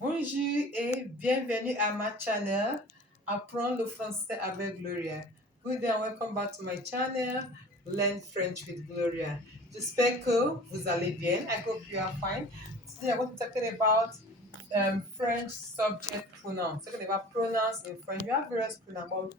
Bonjour et bienvenue à ma channel Apprendre le français avec Gloria. Good day and welcome back to my channel Learn French with Gloria. J'espère que vous allez bien. I hope you are fine. Today I'm going to be talking about French subject pronouns. Talking about pronouns in French. We have various pronouns, but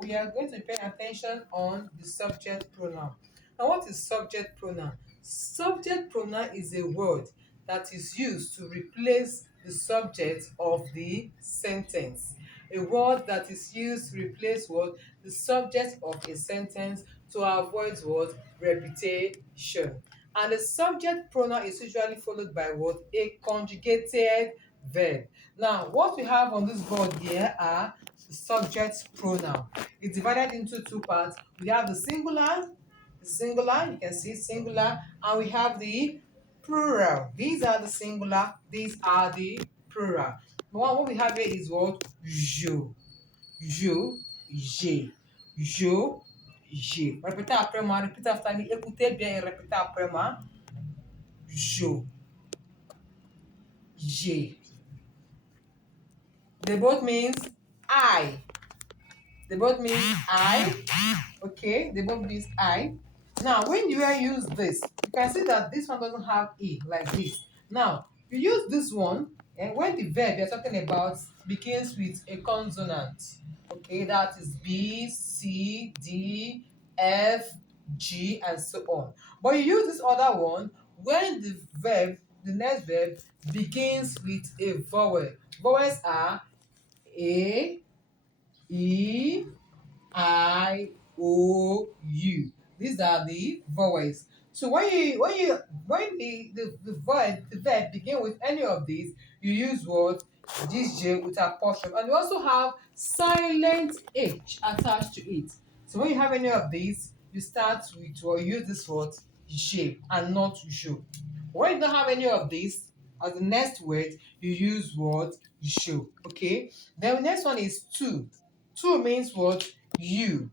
we are going to be paying attention on the subject pronoun. Now, what is subject pronoun? Subject pronoun is a word that is used to replace the subject of the sentence. A word that is used to replace what? The subject of a sentence to avoid what? Repetition. And the subject pronoun is usually followed by what? A conjugated verb. Now, what we have on this board here are the subject pronoun. It's divided into two parts. We have the singular, you can see singular, and we have the plural. These are the singular, these are the plural. What we have here is what? Je, j'ai, j'ai. Répétez après moi, répétez after me. Écoutez bien et répétez après moi. Je, j'ai. They both means I. They both mean I. Okay, they both means I. Now, when you use this, you can see that this one doesn't have E like this. Now, you use this one, and when the verb you're talking about begins with a consonant, okay, that is B, C, D, F, G, and so on. But you use this other one when the next verb begins with a vowel. Vowels are A, E, I, O, U. These are the vowels. So when the verb begin with any of these, you use what? This J with apostrophe. And we also have silent H attached to it. So when you have any of these, you start with or use this word J and not Jo. When you don't have any of these, as the next word, you use what? Jo. Okay? Then the next one is two. Two means what? You.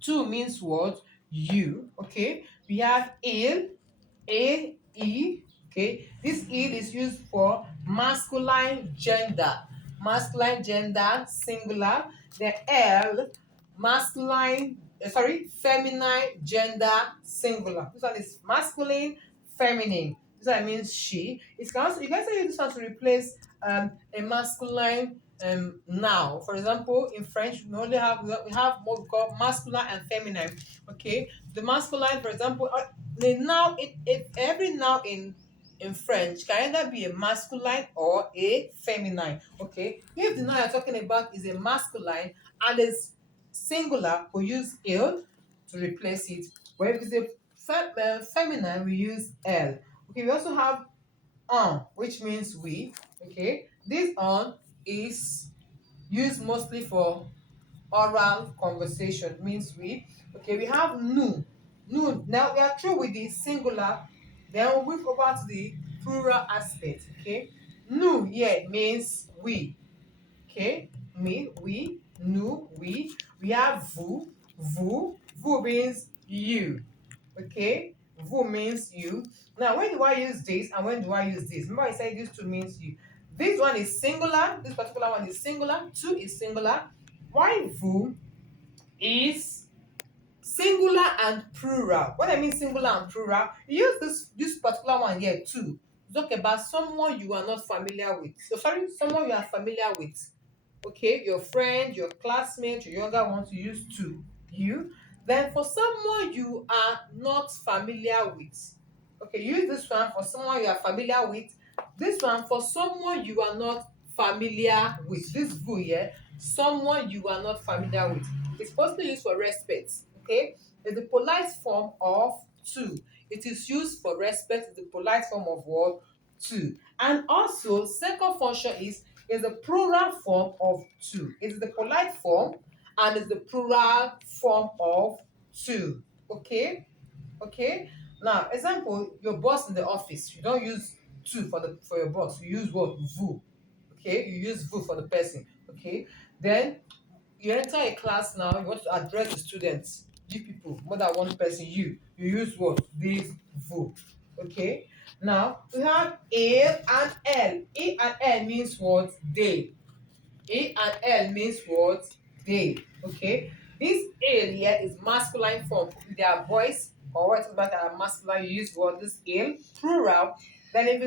Two means what? You. Okay. We have il, a, e. Okay. This il is used for masculine gender. Masculine gender, singular. The L, feminine gender, singular. This one is masculine, feminine. This one means she. It can also, you can also use this one to replace a masculine noun. For example, in French, we have what we call masculine and feminine. Okay, the masculine, for example, the noun every noun in French can either be a masculine or a feminine. Okay, if the noun you're talking about is a masculine and is singular, we use il to replace it. But if it's a feminine, we use l. Okay, we also have which means we. Okay, this on is used mostly for oral conversation, means we. Okay, we have nous. Nous. Now we are through with the singular, then we'll move over to the plural aspect. Okay, nous here means we. Okay, me, we, nous, we. We have vous. Vous means you. Okay, vous means you. Now, when do I use this and when do I use this? Remember, I said these two means you. This one is singular. This particular one is singular. Two is singular. Why vous is singular and plural. When I mean singular and plural, you use this particular one here too. Talk about someone you are not familiar with. So sorry, someone you are familiar with. Okay, your friend, your classmate, your younger ones, you use to. You. Then for someone you are not familiar with. Okay, use this one for someone you are familiar with. This one for someone you are not familiar with. This vous here, someone you are not familiar with. It's mostly used for respect. Okay, it's the polite form of to. It is used for respect. It's the polite form of what? To. And also, second function is the plural form of to. It's the polite form and it's the plural form of to. Okay? Okay? Now, example, your boss in the office. You don't use to for your boss. You use what? Vous. Okay? You use vous for the person. Okay? Then you enter a class now, you want to address the students, you people, more than one person, you use what? This vous. Okay? Now we have il and elle. Il and elle means what? They. A and L means what? They. Okay. This ale here is masculine form. If they are boys or what that are masculine, you use what? This ale, plural. Then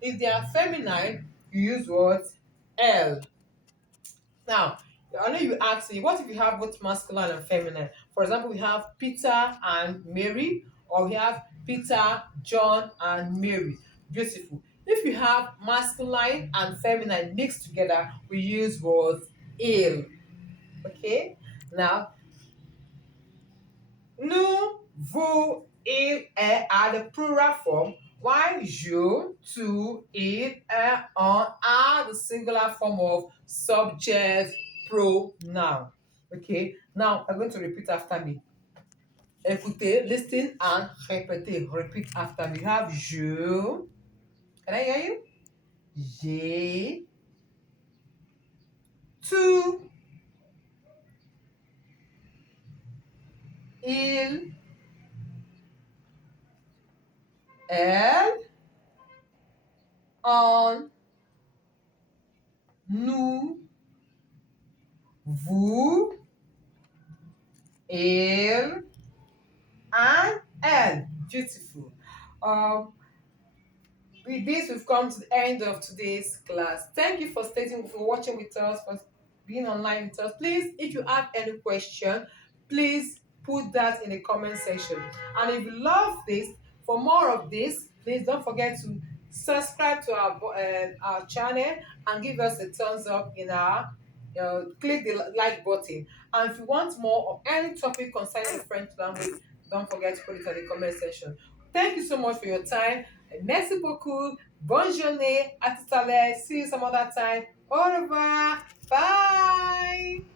if they are feminine, you use what? L. Now, I know you ask me, what if you have both masculine and feminine? For example, we have Peter and Mary, or we have Peter, John, and Mary. Beautiful. If you have masculine and feminine mixed together, we use what? Il. Okay? Now, nous, vous, il, est are the plural form, while you, tu, il, on are the singular form of subject pronoun. Okay, now I'm going to repeat after me. Écoutez, listen and répétez. Repeat after me. You have je. Can I hear you? J'ai. Tu. Il. Elle. On. Nous. Vous. Il. And elle. Beautiful. Um, with this, we've come to the end of today's class. Thank you for watching with us, for being online with us. Please, if you have any question, please put that in the comment section. And if you love this, for more of this, please don't forget to subscribe to our channel and give us a thumbs up in our click the like button. And if you want more of any topic concerning the French language, don't forget to put it in the comment section. Thank you so much for your time. Merci beaucoup. Bonne journée. À tout à l'heure. See you some other time. Au revoir. Bye.